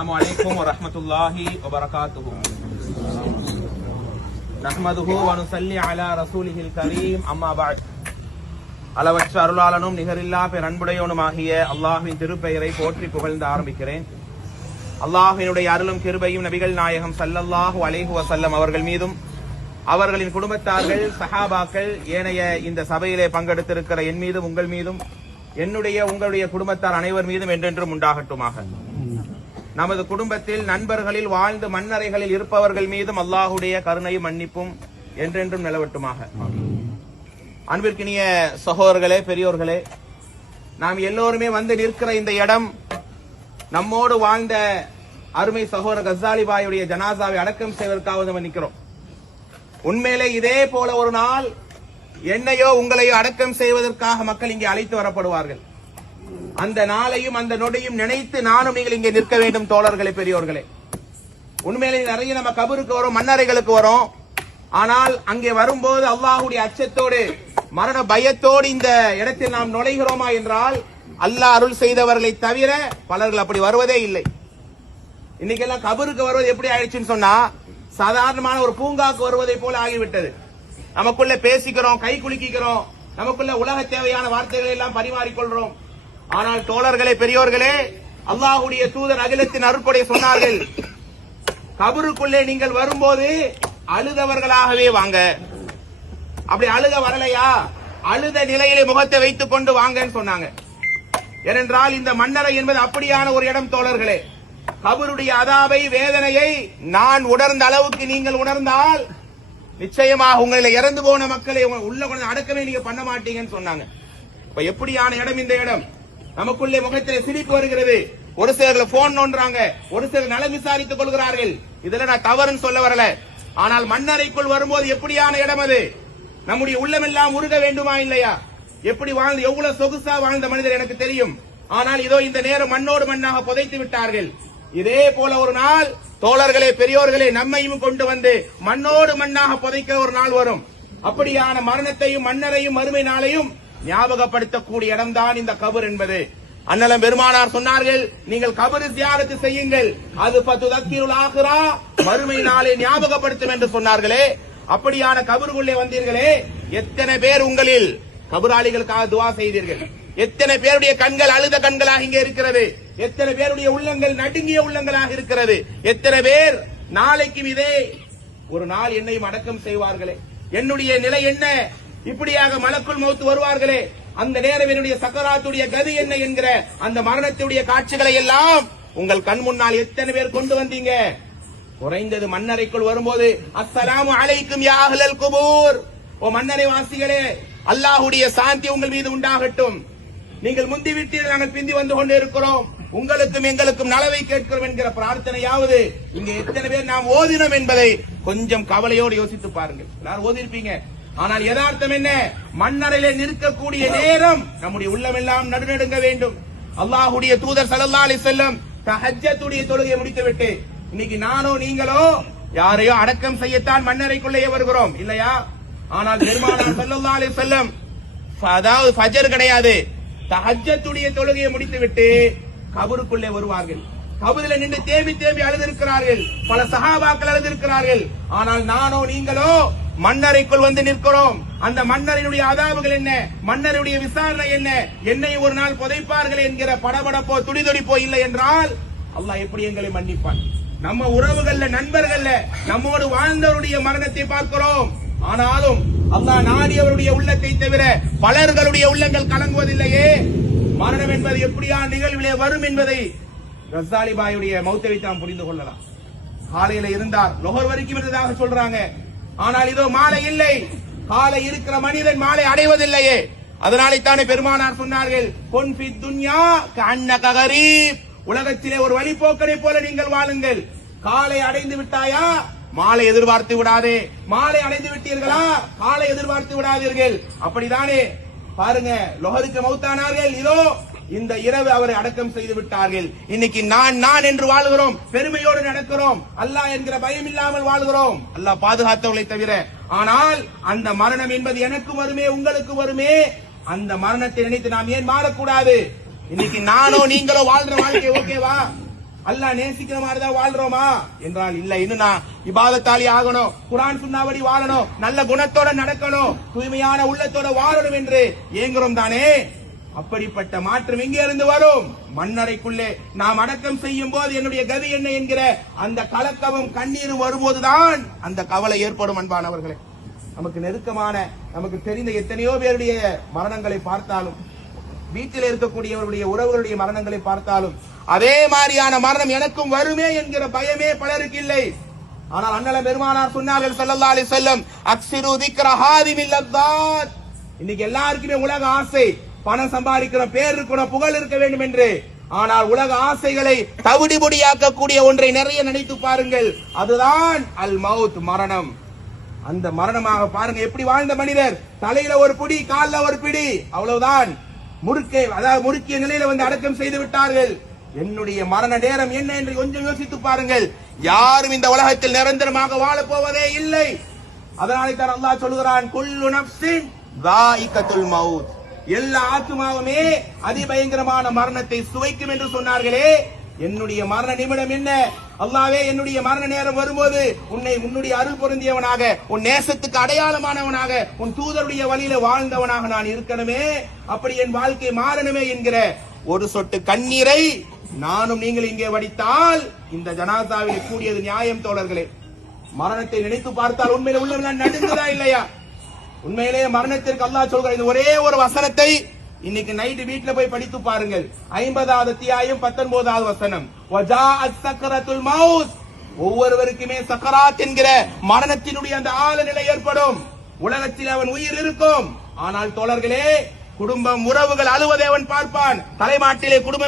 السلام عليكم ورحمة الله وبركاته نحمده ونصلي على رسوله الكريم أما بعد அளவற்ற அருளாளனும் நிகரில்லா பேரன்புடையவனுமாகிய அல்லாஹ்வின் திருப்பெயரை போற்றி புகழ்ந்து ஆரம்பிக்கிறேன் அல்லாஹ்வினுடைய அருளும் கிருபையும் நபிகள் நாயகம் ஸல்லல்லாஹு அலைஹி வஸல்லம் அவர்கள் மீதும் அவர்களின் குடும்பத்தார்கள் சஹாபாக்கள் ஏனைய இந்த சபையிலே பங்கெடுத்திருக்கிற என் மீதும் உங்கள் மீதும் என்னுடைய உங்களுடைய குடும்பத்தார் அனைவர் மீதும் என்றென்றும் உண்டாகட்டுமாக நமது குடும்பத்தில் நண்பர்களில் வாழ்ந்து மண்ணறைகளில் இருப்பவர்கள் மீதும் அல்லாஹுடைய கருணையும் மன்னிப்பும் என்றென்றும் நிலவட்டுமாக. அன்பிற்கினிய சகோதரர்களே பெரியோர்களே நாம் எல்லோருமே வந்து நிற்கிற இந்த இடம் நம்மோடு வாழ்ந்த அருமை சகோதரர் கசாலி பாயுடைய ஜனாசாவை அடக்கம் செய்வதற்காக நம்ம நிற்கிறோம். உண்மையிலே இதே போல ஒரு நாள் என்னையோ உங்களையோ அடக்கம் செய்வதற்காக மக்கள் இங்கே அழைத்து வரப்படுவார்கள். அந்த நாளையும் அந்த நொடியும் நினைத்து நானும் நீங்கள் இங்கே நிற்க வேண்டும் தோழர்களே பெரியோர்களே. உண்மையிலே நிறைய நம்ம கபருக்கு வரும் மன்னரைகளுக்கு வரும். ஆனால் அங்கே வரும்போது அல்லாஹுடைய அச்சத்தோடு மரண பயத்தோடு இந்த இடத்தில் நாம் நுழைகிறோமா என்றால் அல்லாஹ் அருள் செய்தவர்களை தவிர பலர்கள் அப்படி வருவதே இல்லை. இன்னைக்கெல்லாம் கபருக்கு வருவது எப்படி ஆயிடுச்சுன்னு சொன்னா சாதாரணமான ஒரு பூங்காக்கு வருவதை போல ஆகிவிட்டது. நமக்குள்ள பேசிக்கிறோம் கை குலுக்கிக்கிறோம் நமக்குள்ள உலக தேவையான வார்த்தைகளை எல்லாம் பரிமாறிக்கொள்றோம். ஆனால் தோழர்களே பெரியோர்களே அல்லாஹுடைய தூதர் அகிலத்தின் அருப்படை சொன்னார்கள் கபருக்குள்ளே நீங்கள் வரும்போது அழுதவர்களாகவே வாங்க. அப்படி அழுக வரலையா? அழுத நிலையிலே முகத்தை வைத்துக் கொண்டு வாங்கன்னு சொன்னாங்க. ஏனென்றால் இந்த மன்னரை என்பது அப்படியான ஒரு இடம் தோழர்களே. கபருடைய அதாவை வேதனையை நான் உணர்ந்த அளவுக்கு நீங்கள் உணர்ந்தால் நிச்சயமாக உங்களை இறந்து போன மக்களை உள்ள கொண்டு அடக்கமே நீங்க பண்ண மாட்டீங்கன்னு சொன்னாங்க. இப்ப எப்படியான இடம் இந்த இடம்? நமக்குள்ளே முகத்தில் சிரிப்பு வருகிறது. ஒரு சிலர் போன் நோன்றாங்க ஒரு சிலர் நலம் விசாரித்துக் கொள்கிறார்கள். இதுல நான் தவறுன்னு சொல்ல வரல. ஆனால் மண்ணறைக்குள் வரும்போது எப்படியான இடம் அது? நம்முடைய உள்ளமெல்லாம் உருக வேண்டுமா இல்லையா? எப்படி வாழ்ந்து எவ்வளவு சொகுசா வாழ்ந்த மனிதர் எனக்கு தெரியும். ஆனால் இதோ இந்த நேரம் மண்ணோடு மண்ணாக புதைத்து விட்டார்கள். இதே போல ஒரு நாள் தோழர்களே பெரியோர்களே நம்மையும் கொண்டு வந்து மண்ணோடு மண்ணாக புதைக்க ஒரு நாள் வரும். அப்படியான மரணத்தையும் மன்னரையும் மறுமை நாளையும் ஞாபகப்படுத்தக்கூடிய இடம்தான் இந்த கபர் என்பது. அண்ணலம் பெருமானார் சொன்னார்கள் நீங்கள் கபரு தியானத்து செய்யுங்கள். அது பத்து தக்கீருள் ஆகிறா மறுமை நாளை ஞாபகப்படுத்தும் என்று சொன்னார்களே. அப்படியான கபருக்குள்ளே வந்தீர்களே எத்தனை பேர் உங்களில் கபராளிகளுக்காக துவா செய்தீர்கள்? எத்தனை பேருடைய கண்கள் அழுத கண்களாக இங்கே இருக்கிறது? எத்தனை பேருடைய உள்ளங்கள் நடுங்கிய உள்ளங்களாக இருக்கிறது? எத்தனை பேர் நாளைக்கும் இதே ஒரு நாள் என்னையும் அடக்கம் செய்வார்களே? என்னுடைய நிலை என்ன? இப்படியாக மலக்குள் மௌத்து வருவார்களே. அந்த நேரம் என்னுடைய சக்கராத்துடைய கதி என்ன என்கிற அந்த மரணத்துடைய காட்சிகளை எல்லாம் உங்கள் கண் முன்னால் எத்தனை பேர் கொண்டு வந்தீங்க? குறைந்தது மன்னரைக்குள் வரும்போது அஸ்ஸலாமு அலைக்கும் யாகுலல் குபூர். ஓ மன்னரை வாசிகளே அல்லாஹுடைய சாந்தி உங்கள் மீது உண்டாகட்டும். நீங்கள் முந்தி விட்டீர்கள் நாங்கள் பிந்தி வந்து கொண்டு இருக்கிறோம். உங்களுக்கும் எங்களுக்கும் நலவை கேட்கிறோம் என்கிற பிரார்த்தனையாவது இங்க எத்தனை பேர் நாம் ஓதினோம் என்பதை கொஞ்சம் கவலையோடு யோசித்து பாருங்கள். எல்லாரும் ஓதிருப்பீங்க. ஆனால் யதார்த்தம் என்ன? மண்ணறையில நிற்கக்கூடிய நேரம் நம்முடைய உள்ளமெல்லாம் நடுநடுங்க வேண்டும். அல்லாஹுடைய தூதர் ஸல்லல்லாஹு அலைஹி வஸல்லம் தொழுகையை முடித்துவிட்டு இன்னைக்கு நானோ நீங்களோ யாரையோ அடக்கம் செய்யத்தான் மண்ணறைக்குள்ளேயே வருகிறோம். இல்லையா? ஆனால் பெருமானார் ஸல்லல்லாஹு அலைஹி அதாவது ஃபஜர் கிடையாது தஹஜ்ஜத்துடைய தொழுகையை முடித்துவிட்டு கபருக்குள்ளே வருவார்கள். கபரில நின்று தேம்பி தேம்பி அழுதிருக்கிறார்கள் பல சகாபாக்கள் அழுதிருக்கிறார்கள் ஆனால் நானோ நீங்களோ மன்னரைக்குள் வந்து நிற்கிறோம். அந்த மன்னரினுடைய அதாவுகள் என்ன? மன்னருடைய விசாரணை என்ன? என்னை ஒரு நாள் புதைப்பார்கள் என்கிற படபடப்போ துடிதுடிப்போ இல்லை என்றால் அல்லாஹ் எப்படி எங்களை மன்னிப்பான்? நம்ம உறவுகள்ல நண்பர்கள்ல நம்மோடு வாழ்ந்தவருடைய மரணத்தை பார்க்கிறோம். ஆனாலும் அல்லாஹ் நாடியவருடைய உள்ளத்தை தவிர பலர்களுடைய உள்ளங்கள் கலங்குவதில்லையே. மரணம் என்பது எப்படியா நிகழ்விலே வரும் என்பதை ரசாலிபாயுடைய மௌத்தை வைத்து நாம் புரிந்து கொள்ளலாம். காலையில இருந்தார் லொஹர் வரைக்கும் இருந்ததாக சொல்றாங்க. ஆனால் இதோ மாலை இல்லை. காலை இருக்கிற மனிதன் மாலை அடைவதில்லையே. அதனாலே தானே பெருமானார் சொன்னார்கள் கொன்ஃபி துன்யா கண்ண கரீப் உலகத்திலே ஒரு வழிபோக்கனை போல நீங்கள் வாழுங்கள். காலை அடைந்து விட்டாயா? மாலை எதிர்பார்த்து விடாதே. மாலை அடைந்து விட்டீர்களா? காலை எதிர்பார்த்து விடாதீர்கள். அப்படிதானே. பாருங்க லொஹருக்கு மௌத்தானார்கள். இதோ இந்த இரவு அவரை அடக்கம் செய்து விட்டார்கள். இன்னைக்கு நான் நான் என்று வாழ்கிறோம். பெருமையோடு நடக்கிறோம். அல்லாஹ் என்கிற பயம் இல்லாமல் வாழ்கிறோம். அல்லாஹ் பாதுகாத்தவர்களை தவிர. ஆனால் அந்த மரணம் என்பது எனக்கு வருமே உங்களுக்கு வருமே. அந்த மரணத்தை நினைத்து நாம் ஏன் மாறக்கூடாது? இன்னைக்கு நானோ நீங்களோ வாழ்ற வாழ்க்கை ஓகேவா? அல்லாஹ் நேசிக்கிற மாதிரி தான் வாழ்றோமா? என்றால் இல்ல. இன்னும் நான் இபாதத்தாளி ஆகணும். குரான் சுண்ணாவடி வாழணும். நல்ல குணத்தோட நடக்கணும். தூய்மையான உள்ளத்தோட வாழணும் என்று ஏங்குறோம் தானே? அப்படிப்பட்ட மாற்றம் எங்கே இருந்து வரும்? மண்ணறைக்குள்ளே நாம் அடக்கம் செய்யும் போது என்னுடைய கதி என்ன என்கிற அந்த கலக்கமும் கண்ணீர் வரும்போதுதான் அந்த கவலை ஏற்படும் அன்பானவர்களே. நமக்கு நெருக்கமான நமக்கு தெரிந்த எத்தனையோ பேருடைய மரணங்களை பார்த்தாலும் வீட்டில் இருக்கக்கூடியவர்களுடைய உறவுகளுடைய மரணங்களை பார்த்தாலும் அதே மாதிரியான மரணம் எனக்கும் வருமே என்கிற பயமே பலருக்கு இல்லை. ஆனால் அண்ணல பெருமானார் சொன்னார்கள் ஸல்லல்லாஹு அலைஹி வஸல்லம் அக்ஸிரு திக்ர இன்னைக்கு எல்லாருக்குமே உலக ஆசை பணம் சம்பாதிக்கிற பேர் இருக்கணும் புகழ் இருக்க வேண்டும் என்று. ஆனால் உலக ஆசைகளை தவிடுபொடியாக்கக்கூடிய ஒன்றை நிறைய நினைத்து பாருங்கள். அதுதான் அல் மவுத் மரணம். அந்த மரணமாக பாருங்க எப்படி வாழ்ந்த மனிதர்? தலையில ஒரு பிடி கால்ல ஒரு பிடி அவ்வளவுதான். முறுக்கை அதாவது முறுக்கிய நிலையில வந்து அடக்கம் செய்து விட்டார்கள். என்னுடைய மரண நேரம் என்ன என்று கொஞ்சம் யோசித்து பாருங்கள். யாரும் இந்த உலகத்தில் நிரந்தரமாக வாழப் போவதே இல்லை. அதனாலே தான் அல்லாஹ் சொல்கிறான் குல்லு நப்சின் தாயிகத்துல் மவுத். எல்லா ஆத்மாவுமே அதிபயங்கரமான மரணத்தை சுவைக்கும் என்று சொன்னார்களே. என்னுடைய மரண நிமிடம் என்ன? அல்லாவே என்னுடைய மரண நேரம் வரும்போது உன்னை உன்னுடைய அருள் பொருந்தியவனாக உன் நேசத்துக்கு அடையாளமானவனாக உன் தூதருடைய வழியில வாழ்ந்தவனாக நான் இருக்கணுமே. அப்படி என் வாழ்க்கை மாறணுமே என்கிற ஒரு சொட்டு கண்ணீரை நானும் நீங்கள் இங்கே வடித்தால் இந்த ஜனாதாவில் கூடியது நியாயம் தோழர்களே. மரணத்தை நினைத்து பார்த்தால் உண்மையில உள்ளவன் நடுங்குதா இல்லையா? உண்மையிலேயே மரணத்திற்கு அல்லாஹ் சொல்கிற இந்த ஒரே ஒரு வசனத்தை இன்னைக்கு நைட்டு வீட்டுல போய் படித்து பாருங்கள். ஐம்பதாவது அத்தியாயம் பத்தொன்பதாவது வசனம். ஒவ்வொருவருக்குமே சக்கராத் என்கிற மரணத்தினுடைய அந்த ஆழ நிலை ஏற்படும். உலகத்தில் அவன் உயிர் இருக்கும். ஆனால் தோழர்களே குடும்பம் உறவுகள் அழுவதை அவன் பார்ப்பான். தலைமாட்டிலே குடும்பம்